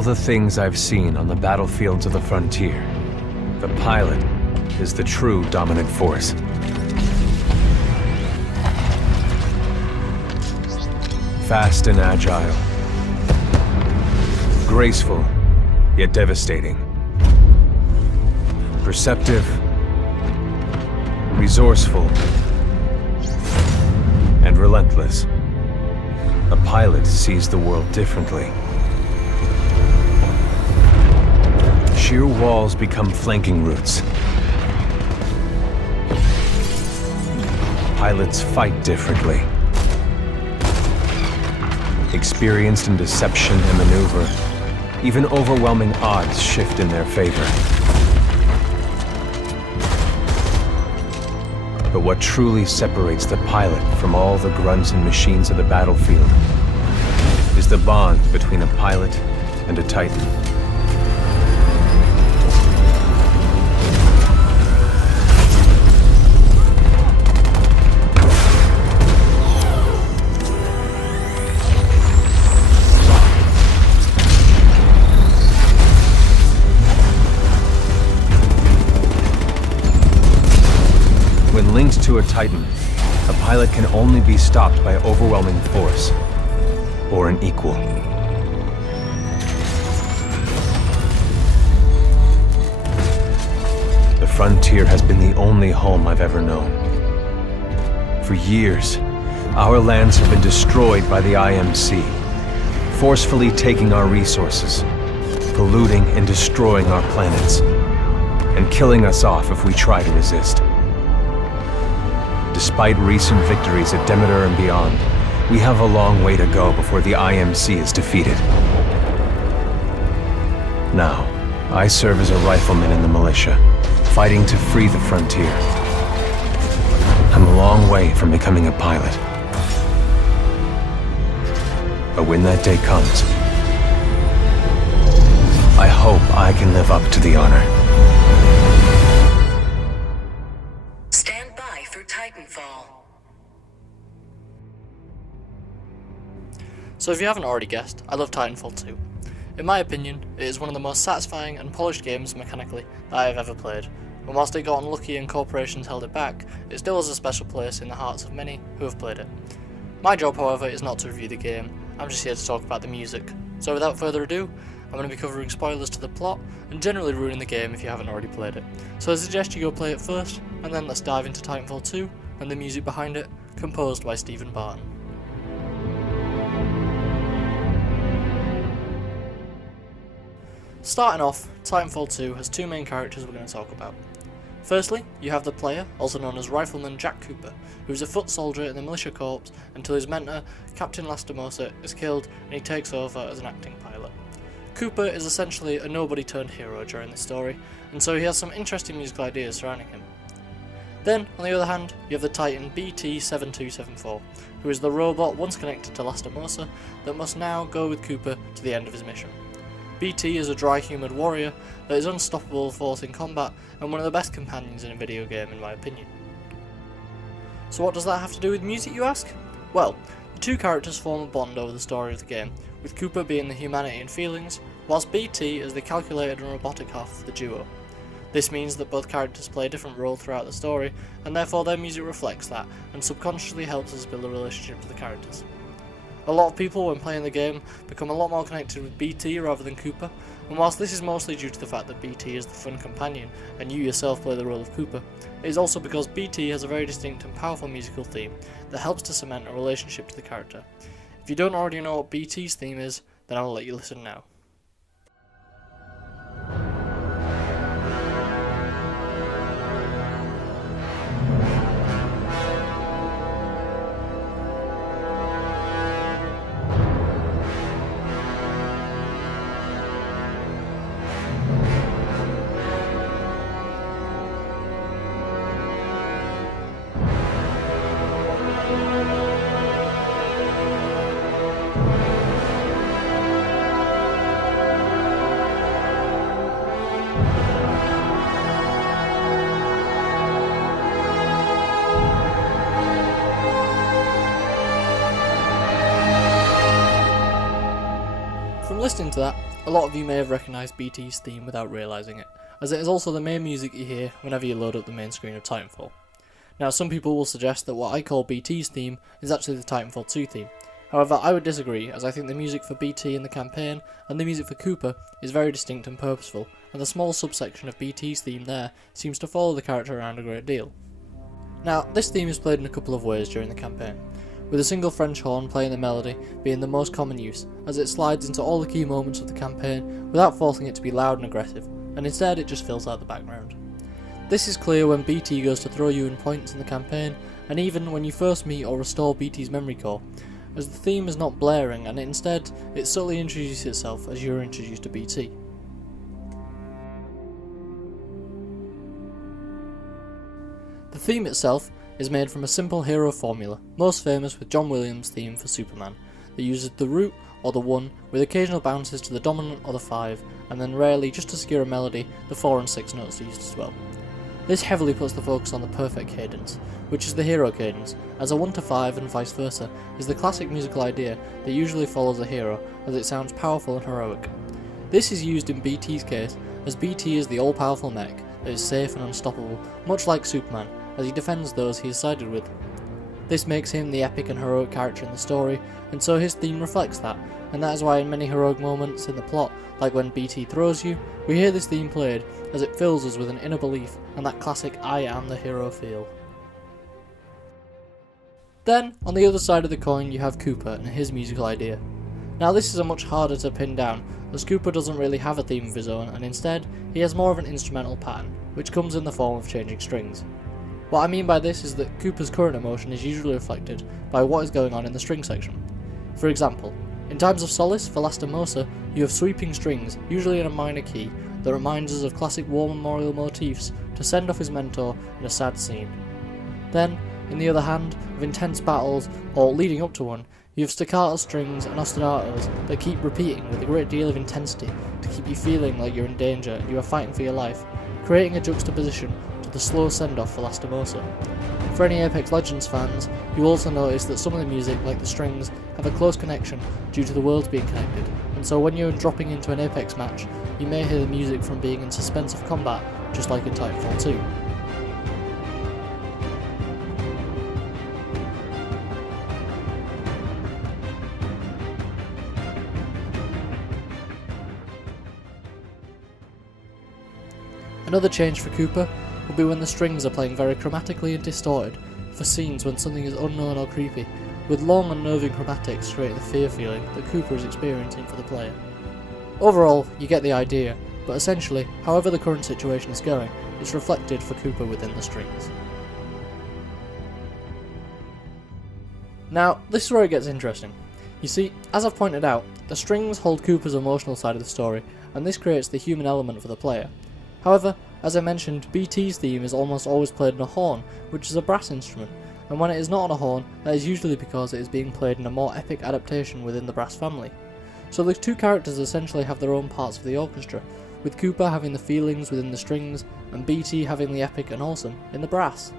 all the things I've seen on the battlefields of the frontier, the pilot is the true dominant force. Fast and agile. Graceful, yet devastating. Perceptive, resourceful, and relentless. A pilot sees the world differently. Sheer walls become flanking routes. Pilots fight differently. Experienced in deception and maneuver, even overwhelming odds shift in their favor. But what truly separates the pilot from all the grunts and machines of the battlefield is the bond between a pilot and a Titan. When linked to a Titan, a pilot can only be stopped by overwhelming force, or an equal. The frontier has been the only home I've ever known. For years, our lands have been destroyed by the IMC, forcefully taking our resources, polluting and destroying our planets, and killing us off if we try to resist. Despite recent victories at Demeter and beyond, we have a long way to go before the IMC is defeated. Now, I serve as a rifleman in the militia, fighting to free the frontier. I'm a long way from becoming a pilot. But when that day comes, I hope I can live up to the honor. Stand by for Titanfall. So if you haven't already guessed, I love Titanfall 2. In my opinion, it is one of the most satisfying and polished games mechanically that I have ever played, and whilst it got unlucky and corporations held it back, it still has a special place in the hearts of many who have played it. My job, however, is not to review the game, I'm just here to talk about the music. So without further ado, I'm going to be covering spoilers to the plot, and generally ruining the game if you haven't already played it. So I suggest you go play it first, and then let's dive into Titanfall 2, and the music behind it, composed by Barton. Starting off, Titanfall 2 has two main characters we're going to talk about. Firstly, you have the player, also known as Rifleman Jack Cooper, who is a foot soldier in the militia corps until his mentor, Captain Lastimosa, is killed and he takes over as an acting pilot. Cooper is essentially a nobody-turned-hero during this story, and so he has some interesting musical ideas surrounding him. Then, on the other hand, you have the Titan BT-7274, who is the robot once connected to Lastimosa that must now go with Cooper to the end of his mission. BT is a dry-humoured warrior that is unstoppable force in combat and one of the best companions in a video game in my opinion. So what does that have to do with music, you ask? Well, the two characters form a bond over the story of the game, with Cooper being the humanity and feelings, whilst BT is the calculated and robotic half of the duo. This means that both characters play a different role throughout the story, and therefore their music reflects that, and subconsciously helps us build a relationship with the characters. A lot of people, when playing the game, become a lot more connected with BT rather than Cooper, and whilst this is mostly due to the fact that BT is the fun companion, and you yourself play the role of Cooper, it is also because BT has a very distinct and powerful musical theme that helps to cement a relationship to the character. If you don't already know what BT's theme is, then I will let you listen now. Listening to that, a lot of you may have recognised BT's theme without realising it, as it is also the main music you hear whenever you load up the main screen of Titanfall. Now, some people will suggest that what I call BT's theme is actually the Titanfall 2 theme. However, I would disagree, as I think the music for BT in the campaign and the music for Cooper is very distinct and purposeful, and the small subsection of BT's theme there seems to follow the character around a great deal. Now, this theme is played in a couple of ways during the campaign, with a single French horn playing the melody being the most common use, as it slides into all the key moments of the campaign without forcing it to be loud and aggressive, and instead it just fills out the background. This is clear when BT goes to throw you in points in the campaign, and even when you first meet or restore BT's memory core, as the theme is not blaring and instead it subtly introduces itself as you are introduced to BT. The theme itself is made from a simple hero formula, most famous with John Williams' theme for Superman, that uses the root or the 1 with occasional bounces to the dominant or the 5, and then rarely, just to secure a melody, the 4 and 6 notes are used as well. This heavily puts the focus on the perfect cadence, which is the hero cadence, as a 1 to 5 and vice versa is the classic musical idea that usually follows a hero, as it sounds powerful and heroic. This is used in BT's case, as BT is the all-powerful mech that is safe and unstoppable, much like Superman, as he defends those he is sided with. This makes him the epic and heroic character in the story, and so his theme reflects that, and that is why in many heroic moments in the plot, like when BT throws you, we hear this theme played, as it fills us with an inner belief and that classic I am the hero feel. Then, on the other side of the coin you have Cooper and his musical idea. Now this is a much harder to pin down, as Cooper doesn't really have a theme of his own, and instead, he has more of an instrumental pattern, which comes in the form of changing strings. What I mean by this is that Cooper's current emotion is usually reflected by what is going on in the string section. For example, in times of solace for Lastimosa, you have sweeping strings, usually in a minor key, that reminds us of classic war memorial motifs to send off his mentor in a sad scene. Then, in the other hand, of intense battles, or leading up to one, you have staccato strings and ostinatos that keep repeating with a great deal of intensity to keep you feeling like you're in danger and you are fighting for your life, creating a juxtaposition to the slow send-off for Lastimosa. For any Apex Legends fans, you also notice that some of the music, like the strings, have a close connection due to the worlds being connected, and so when you're dropping into an Apex match, you may hear the music from being in suspense of combat, just like in Titanfall 2. Another change for Cooper will be when the strings are playing very chromatically and distorted for scenes when something is unknown or creepy, with long unnerving chromatics creating the fear feeling that Cooper is experiencing for the player. Overall, you get the idea, but essentially, however the current situation is going, it's reflected for Cooper within the strings. Now, this is where it gets interesting. You see, as I've pointed out, the strings hold Cooper's emotional side of the story, and this creates the human element for the player. However, as I mentioned, BT's theme is almost always played on a horn, which is a brass instrument, and when it is not on a horn, that is usually because it is being played in a more epic adaptation within the brass family. So the two characters essentially have their own parts of the orchestra, with Cooper having the feelings within the strings, and BT having the epic and awesome in the brass.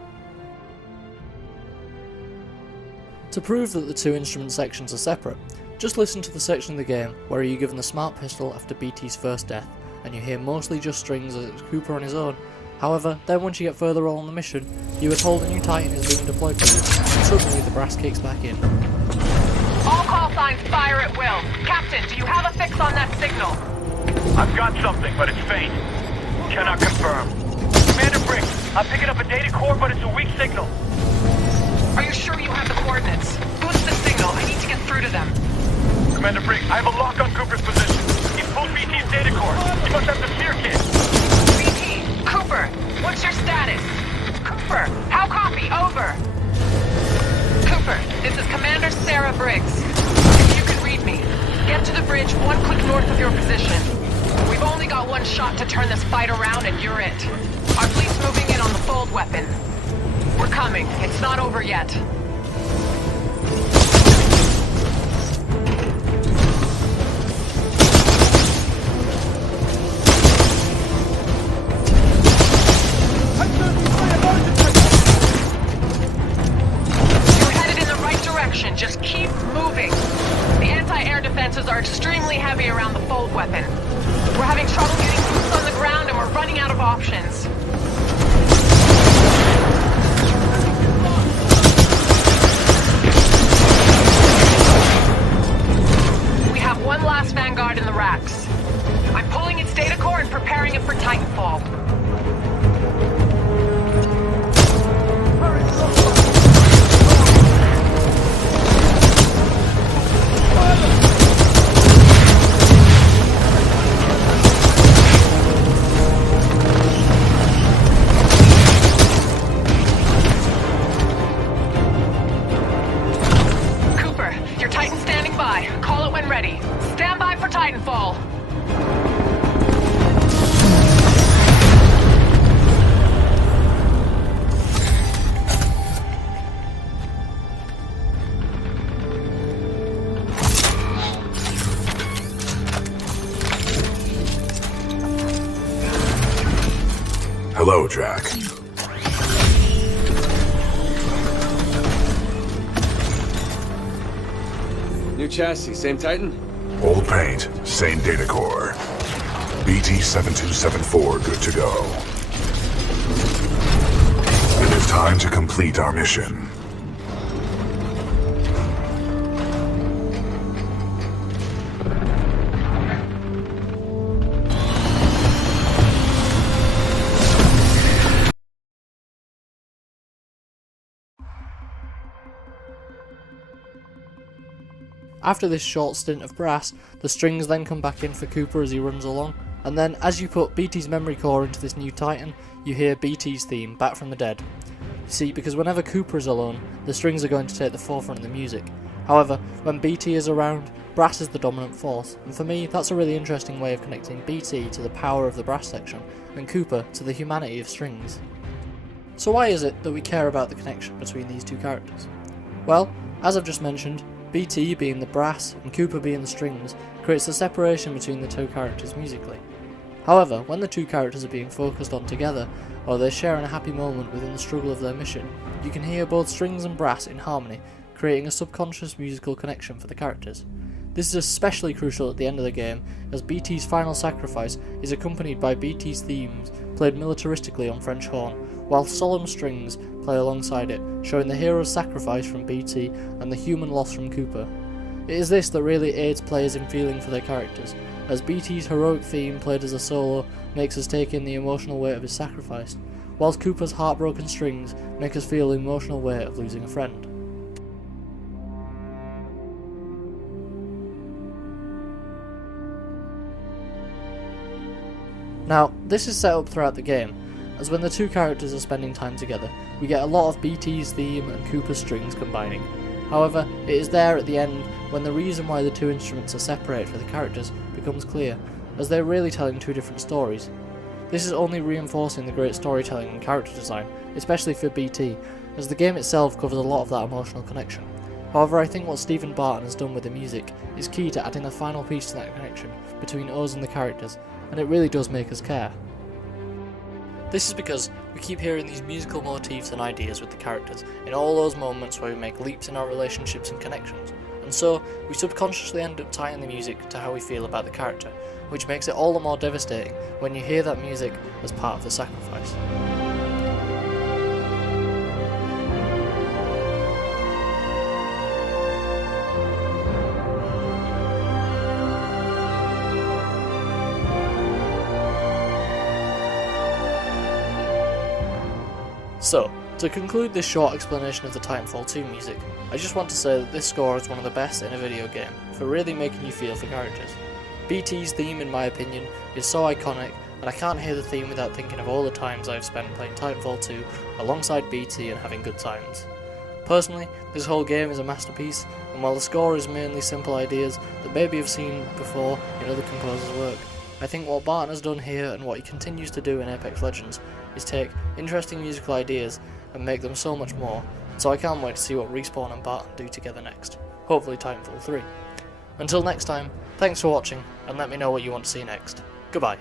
To prove that the two instrument sections are separate, just listen to the section of the game where you're given the smart pistol after BT's first death, and you hear mostly just strings as it's Cooper on his own. However, then once you get further on the mission, you are told a new Titan is being deployed to you, and suddenly the brass kicks back in. All call signs fire at will. Captain, do you have a fix on that signal? I've got something, but it's faint. Cannot confirm. Commander Briggs, I'm picking up a data core, but it's a weak signal. Are you sure you have the coordinates? Boost the signal. I need to get through to them. Commander Briggs, I have a lock on Cooper's position. He's pulled BT's data core. He must have the steer kit. BT, Cooper, what's your status? Cooper, how copy? Over. Cooper, this is Commander Sarah Briggs. If you can read me, get to the bridge 1 click north of your position. We've only got one shot to turn this fight around and you're it. Our fleet's moving in on the fold weapon. We're coming. It's not over yet. Just keep moving. The anti-air defenses are extremely heavy around the fold We're having trouble getting boots on the ground and we're running out of options. We have one last Vanguard in the racks. I'm pulling its data core and preparing it for Titanfall. Cooper, your Titan standing by. Call it when ready. Stand by for Titanfall. Hello, Jack. New chassis, same Titan? Old paint, same data core. BT-7274 good to go. It is time to complete our mission. After this short stint of brass, the strings then come back in for Cooper as he runs along, and then as you put BT's memory core into this new Titan, you hear BT's theme, Back from the Dead. You see, because whenever Cooper is alone, the strings are going to take the forefront of the music. However, when BT is around, brass is the dominant force, and for me that's a really interesting way of connecting BT to the power of the brass section, and Cooper to the humanity of strings. So why is it that we care about the connection between these two characters? Well, as I've just mentioned, BT being the brass and Cooper being the strings creates a separation between the two characters musically. However, when the two characters are being focused on together, or they're sharing a happy moment within the struggle of their mission, you can hear both strings and brass in harmony, creating a subconscious musical connection for the characters. This is especially crucial at the end of the game, as BT's final sacrifice is accompanied by BT's themes played militaristically on French horn, while solemn strings play alongside it, showing the hero's sacrifice from BT and the human loss from Cooper. It is this that really aids players in feeling for their characters, as BT's heroic theme played as a solo makes us take in the emotional weight of his sacrifice, whilst Cooper's heartbroken strings make us feel the emotional weight of losing a friend. Now, this is set up throughout the game, as when the two characters are spending time together, we get a lot of BT's theme and Cooper's strings combining. However, it is there at the end when the reason why the two instruments are separated for the characters becomes clear, as they're really telling two different stories. This is only reinforcing the great storytelling and character design, especially for BT, as the game itself covers a lot of that emotional connection. However, I think what Stephen Barton has done with the music is key to adding the final piece to that connection between us and the characters, and it really does make us care. This is because we keep hearing these musical motifs and ideas with the characters in all those moments where we make leaps in our relationships and connections, and so we subconsciously end up tying the music to how we feel about the character, which makes it all the more devastating when you hear that music as part of the sacrifice. So, to conclude this short explanation of the Titanfall 2 music, I just want to say that this score is one of the best in a video game, for really making you feel for characters. BT's theme, in my opinion, is so iconic, and I can't hear the theme without thinking of all the times I've spent playing Titanfall 2 alongside BT and having good times. Personally, this whole game is a masterpiece, and while the score is mainly simple ideas that maybe I've seen before in other composers' work, I think what Barton has done here and what he continues to do in Apex Legends is take interesting musical ideas and make them so much more, so I can't wait to see what Respawn and Barton do together next, hopefully Titanfall 3. Until next time, thanks for watching, and let me know what you want to see next. Goodbye.